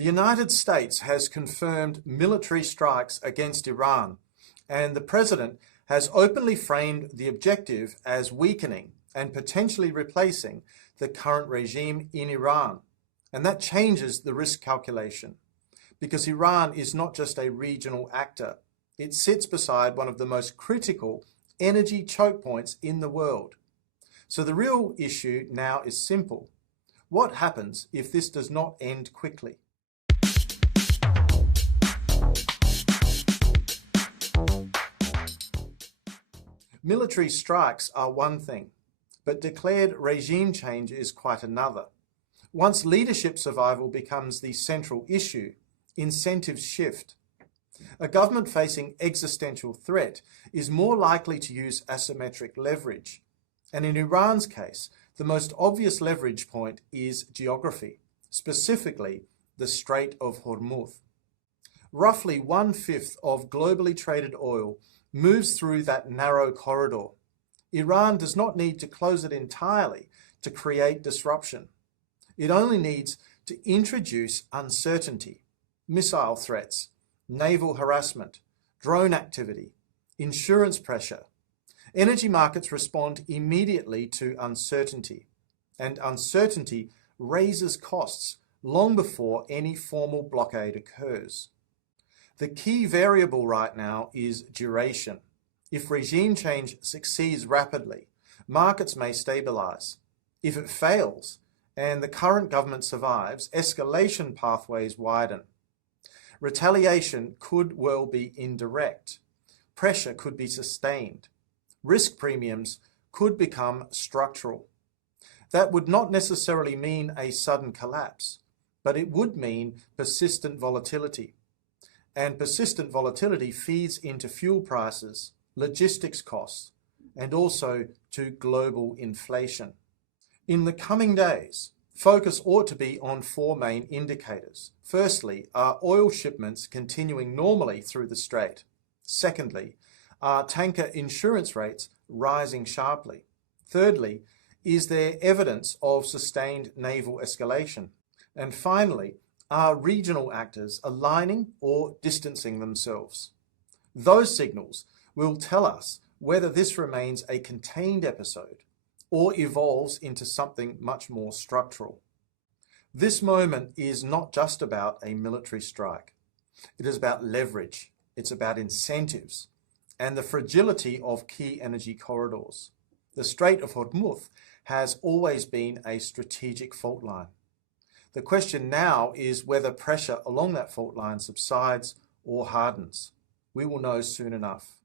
The United States has confirmed military strikes against Iran, and the president has openly framed the objective as weakening and potentially replacing the current regime in Iran. And that changes the risk calculation, because Iran is not just a regional actor. It sits beside one of the most critical energy choke points in the world. So the real issue now is simple. What happens if this does not end quickly? Military strikes are one thing, but declared regime change is quite another. Once leadership survival becomes the central issue, incentives shift. A government facing existential threat is more likely to use asymmetric leverage. And in Iran's case, the most obvious leverage point is geography, specifically the Strait of Hormuz. Roughly 1/5 of globally traded oil moves through that narrow corridor. Iran does not need to close it entirely to create disruption. It only needs to introduce uncertainty, missile threats, naval harassment, drone activity, insurance pressure. Energy markets respond immediately to uncertainty, and uncertainty raises costs long before any formal blockade occurs. The key variable right now is duration. If regime change succeeds rapidly, markets may stabilize. If it fails, and the current government survives, escalation pathways widen. Retaliation could well be indirect. Pressure could be sustained. Risk premiums could become structural. That would not necessarily mean a sudden collapse, but it would mean persistent volatility. And persistent volatility feeds into fuel prices, logistics costs, and also to global inflation. In the coming days, focus ought to be on four main indicators. Firstly, are oil shipments continuing normally through the strait? Secondly, are tanker insurance rates rising sharply? Thirdly, is there evidence of sustained naval escalation? And finally, are regional actors aligning or distancing themselves? Those signals will tell us whether this remains a contained episode or evolves into something much more structural. This moment is not just about a military strike. It is about leverage, it's about incentives, and the fragility of key energy corridors. The Strait of Hormuz has always been a strategic fault line. The question now is whether pressure along that fault line subsides or hardens. We will know soon enough.